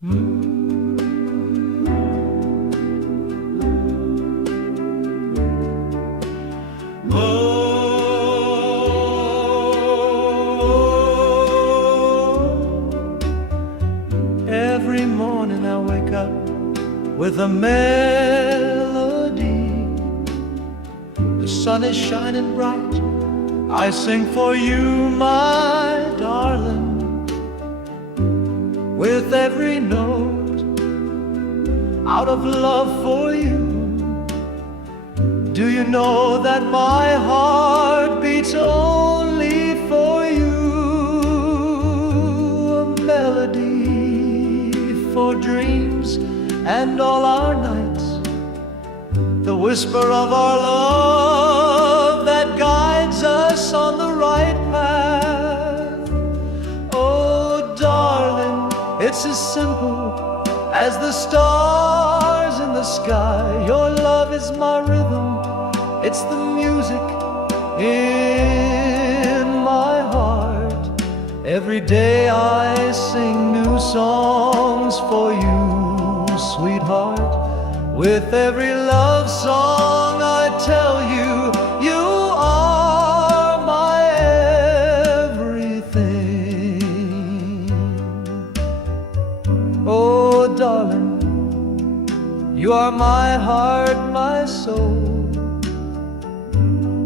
Every morning I wake up with a melody. The sun is shining bright. I sing for you, my darling. With every note, out of love for you. Do you know that my heart beats only for you? A melody for dreams and all our nights. The whisper of our love that guides us on the right path. Oh, darling, it's as simple as the stars in the sky. Your love is my rhythm. It's the music in my heart. Every day I sing new songs for you, sweetheart. With every love song I tell you, you are my everything. Oh, darling, you are my heart, my soul.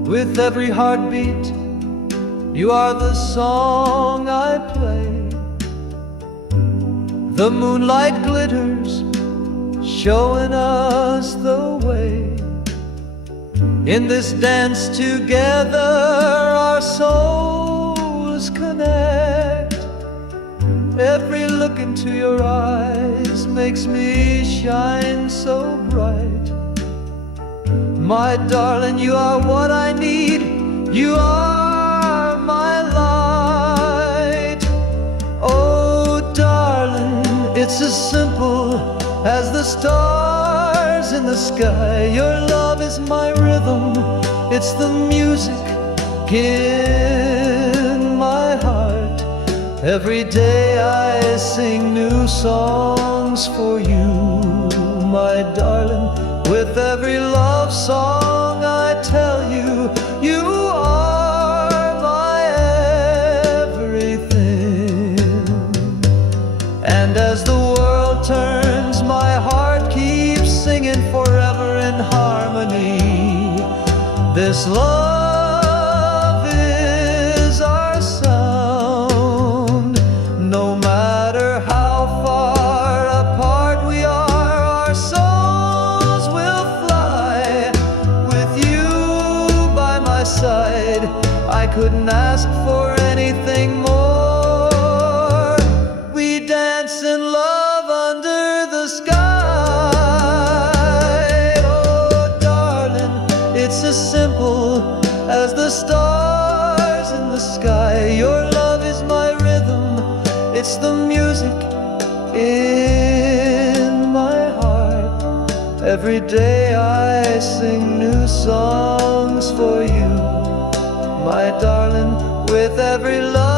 With every heartbeat, you are the song I play. The moonlight glitters, showing us the way. In this dance together, our souls connect. Every look into your eyes makes me shine so bright. My darling, you are what I need. You are my light. Oh, darling, it's as simple as the stars in the sky. Your love is my rhythm. It's the music in my heart. Every day I sing new songs for you, my darling. With every love song I tell you, you are my everything. And as the world turns, my heart keeps singing forever in harmony. This love is our sound. No matter how far apart we are, our souls will fly. With you by my side, I couldn't ask for anything more. We dance in love under the sky. Oh, darling, it's as simple as the stars in the sky. Your love is my rhythm. It's the music in my heart. Every day I sing new songs for you, my darling. With every love